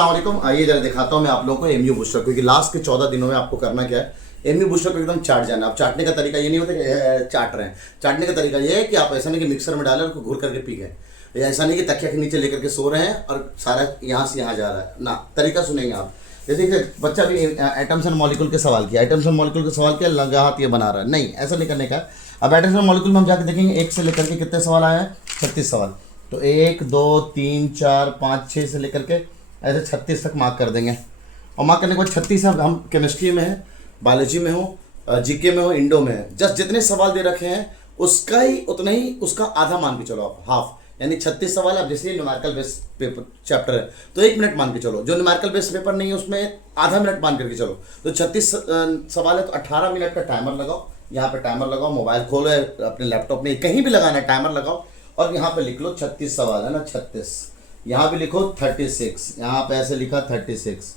अस्सलाम वालेकुम। आइए जरा दिखाता हूँ मैं आप लोगों को एमयू बूस्टर, क्योंकि लास्ट के 14 दिनों में आपको करना क्या है, एमयू बूस्टर को एकदम चाट जाना। अब चाटने का तरीका ये नहीं होता कि चाट रहे हैं। चाटने का तरीका ये है कि आप ऐसा नहीं कि मिक्सर में डालें और उसको घूर करके पी गए, या ऐसा नहीं कि तकिया के नीचे लेकर के सो रहे हैं और सारा यहाँ से यहाँ जा रहा है ना। तरीका सुनेंगे आप। जैसे कि बच्चा भी एटम्स एंड मॉलिक्यूल के सवाल किया, एटम्स एंड मॉलिक्यूल के सवाल किया, लगा हाथ ये बना रहा है, नहीं ऐसा नहीं करने का। अब एटम्स एंड मॉलिक्यूल में हम जाके देखेंगे 1 से लेकर के कितने सवाल आए हैं, 36 सवाल। तो 1 2 3 4 5 6 से लेकर के ऐसे 36 तक मार्क कर देंगे। और मार्क करने के बाद 36 हम केमिस्ट्री में है, बायोलॉजी में हो, जीके में हो, इंडो में है, जस्ट जितने सवाल दे रखे हैं उसका ही उतना ही उसका आधा मान के चलो आप, हाफ, यानी 36 सवाल। अब जैसे न्यूमेरिकल बेस पेपर चैप्टर है तो 1 मिनट मान के चलो, जो न्यूमेरिकल बेस पेपर नहीं है उसमें आधा मिनट मान करके चलो। तो 36 सवाल है तो 18 मिनट का टाइमर लगाओ। यहाँ पे टाइमर लगाओ, मोबाइल खोलो, अपने लैपटॉप में कहीं भी लगाना है, टाइमर लगाओ और यहाँ पे लिख लो 36 सवाल है ना, 36। यहाँ भी लिखो 36, यहाँ पे ऐसे लिखा 36,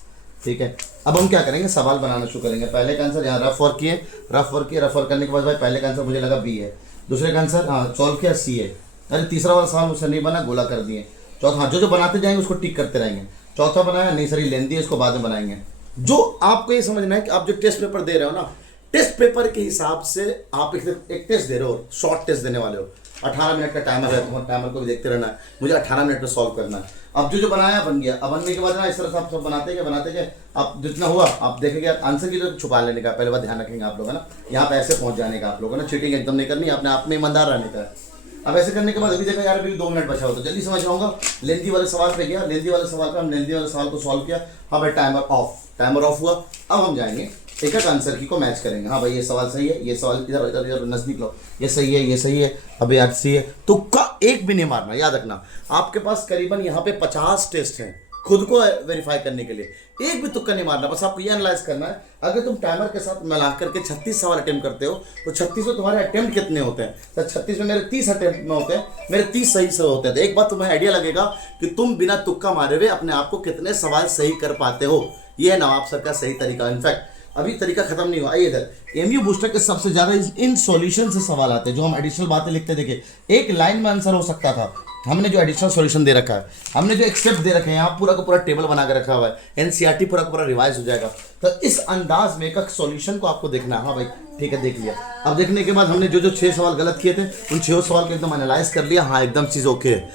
ठीक है। अब हम क्या करेंगे, सवाल बनाना शुरू करेंगे। पहले का आंसर यहाँ रफ वर्क किए, रफ वर्क करने के बाद भाई पहले का आंसर मुझे लगा बी है, दूसरे का आंसर हाँ सॉल्व किया सी है, अरे तीसरा वाला सवाल मुझसे नहीं बना, गोला कर दिए। चौथा हाँ, जो बनाते जाएंगे उसको टिक करते रहेंगे। चौथा बनाया नहीं सर ये लेंदी है, इसको बाद में बनाएंगे। जो आपको ये समझना है कि आप जो टेस्ट पेपर दे रहे हो ना, टेस्ट पेपर के हिसाब से आप एक टेस्ट दे रहे हो, शॉर्ट टेस्ट देने वाले हो। 18 मिनट का टाइमर है, तुम्हारे टाइमर को भी देखते रहना है, मुझे 18 मिनट में सॉल्व करना है। अब जो बनाया बन गया। अब बनने के बाद ना इस तरह से आप सब बनाते गए आप जितना हुआ आप देखेंगे। आंसर की जो छुपा लेने का पहले बात ध्यान रखेंगे आप लोग, है ना। यहाँ पे ऐसे पहुंच जाने का आप लोगों ने, चीटिंग एकदम नहीं करनी, अपने आप में ईमानदार रहने का है। अब ऐसे करने के बाद अभी देखा यार अभी 2 मिनट बचा हो तो जल्दी समझ जाऊंगा। लेंथी वाले सवाल पे गया, लेंथी वाले सवाल पे हम लेंथी वाले सवाल को सॉल्व किया। हाँ भाई टाइमर ऑफ हुआ। अब हम जाएंगे एक एक आंसर की को मैच करेंगे। हाँ भाई ये सवाल सही है, ये सवाल इधर इधर इधर नजदीक लो, ये सही है, ये सही है, अभी आज सही है। तुक्का एक भी नहीं मारना, याद रखना। आपके पास करीबन यहाँ पे 50 टेस्ट हैं खुद को वेरीफाई करने के लिए, एक भी तुक्का नहीं मारना। बस आपको ये एनालाइज करना है, अगर तुम टाइमर के साथ मिला करके 36 सवाल अटेम्प्ट करते हो तो 36 में तुम्हारे अटेम्प्ट कितने होते हैं। तो 36 में मेरे 30 अटेम्प्ट में होते हैं, मेरे 30 सही से होते हैं। तो एक बात तुम्हें आइडिया लगेगा कि तुम बिना तुक्का मारे हुए अपने आप को कितने सवाल सही कर पाते हो। ये है नवाब सर का सही तरीका। इनफैक्ट अभी तरीका खत्म नहीं हुआ। आइए इधर एमयू बूस्टर के सबसे ज्यादा इन सॉल्यूशन से सवाल आते हैं, जो हम एडिशनल बातें लिखते। देखिए एक लाइन में आंसर हो सकता था, हमने जो एडिशनल सॉल्यूशन दे रखा है, हमने जो एक्सेप्ट दे रखे हैं, यहाँ पूरा का पूरा टेबल बना के रखा हुआ है, एनसीईआरटी पूरा का पूरा रिवाइज हो जाएगा। तो इस अंदाज में एक सॉल्यूशन को आपको देखना है। हाँ भाई ठीक है, देख लिया। अब देखने के बाद हमने जो 6 सवाल गलत किए थे उन 6 सवाल को एकदम एनालाइज कर लिया। हाँ एकदम चीज़ ओके है।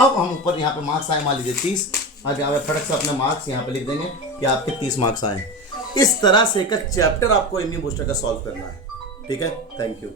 अब हम ऊपर यहाँ पे मार्क्स आए, मान लीजिए 30। अब यहाँ पे फटक से अपने मार्क्स यहाँ पे लिख देंगे कि आपके 30 मार्क्स आए। इस तरह से एक चैप्टर आपको एमयू बूस्टर का सॉल्व करना है, ठीक है। Thank you.